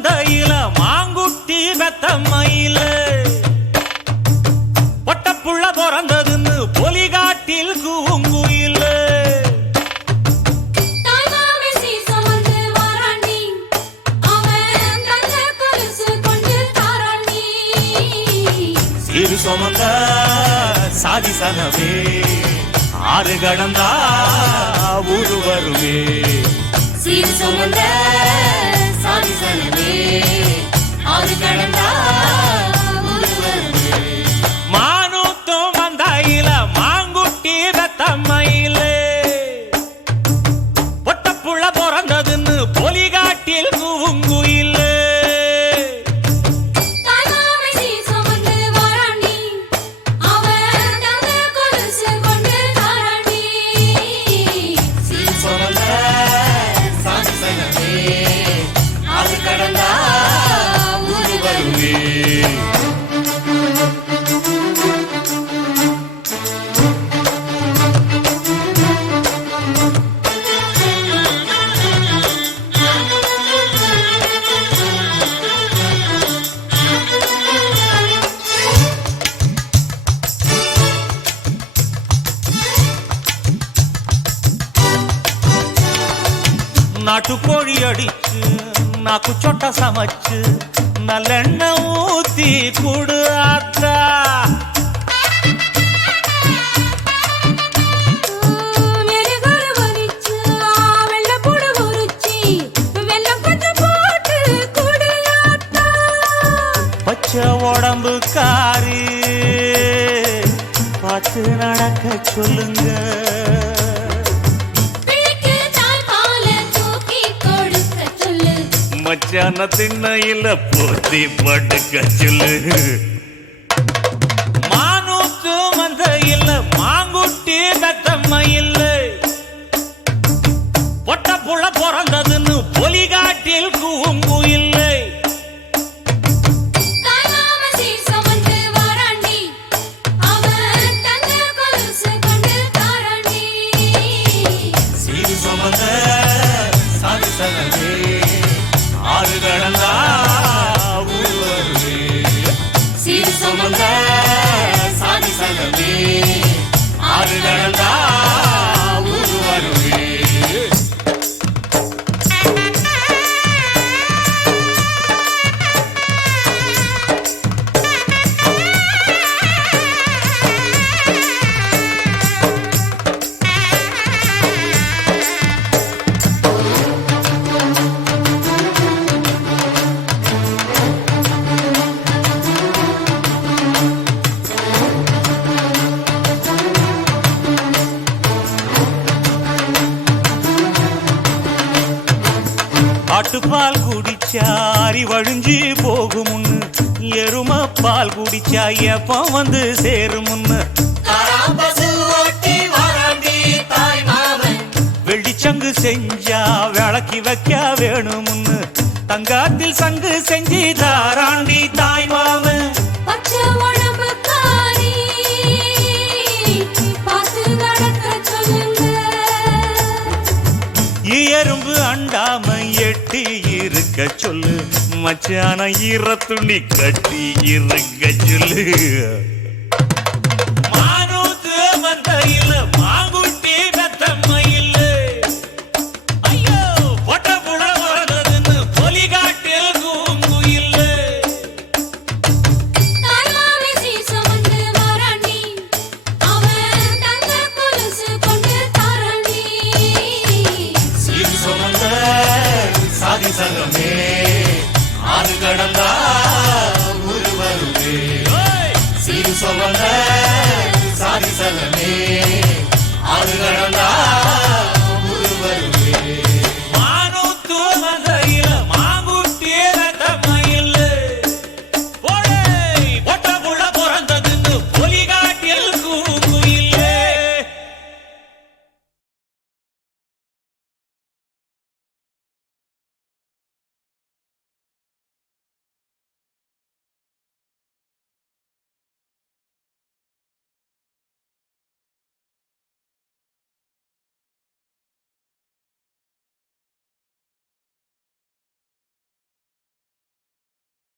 மந்தையில மாங்குட்டி வெத்தம்மையில பொட்டப்புள்ள பிறந்ததுன்னு பொலிகாட்டில் கூங்குயில சிறு சுமந்த சாதி சனவே ஆறு கடந்தா ஊரு வருமே சிறு சுமந்த சாதி சனவே ஆறு கடந்தா ஊரு வருமே மானூத்தும் மந்தையில மாங்குட்டி வெத்தம்மையில பொட்டப்புள்ள பிறந்ததுன்னு பொலிகாட்டில் கூங்குயில நாட்டுக்கோழி அடிச்சு நாக்கு சொட்ட சமைச்சு நல்லெண்ணெய் ஊத்தி குடு ஆத்தா பச்சை உடம்பு காரி பார்த்து நடக்க சொல்லுங்க மச்சான திண்ணையில போத்தி படுக்க சொல்லு மானூத்து மந்தையில மாங்குட்டி வெத்தம்மையில பொட்டப்புள்ள பிறந்ததுன்னு பொலிகாட்டில் கூங்குயில்லை ஆறு கடந்தா ஊரு வருமே சிறு சுமந்த சாதி சனவே ஆறு கடந்தா ஊரு வருமே ஆட்டுப்பால் குடிச்சா அறிவழிஞ்சு போகுமுன்னு எரும பால் குடிச்சா எப்ப வந்து சேருமுன்னு வெள்ளிச்சங்கு செஞ்சா விளக்கி வைக்க வேணுமுன்னு தங்காத்தில் சங்கு செஞ்சு தாராண்டி தாய் மாமன் எறும்பு அண்டாம எட்டி இருக்க சொல்லு மச்சான ஈர துணி கட்டி இருக்க சொல்லு மானூத்து மந்தையில மாங்குட்டி வெத்தம்மையில ஐயோ பொட்டப்புள்ள பிறந்ததுன்னு பொலிகாட்டில் கூங்குயில்ல சாதி சங்கமே ஆறு கடந்தா ஊரு வருமே சிறு சுமந்த சாதி சங்கமே ஆறு கடந்தா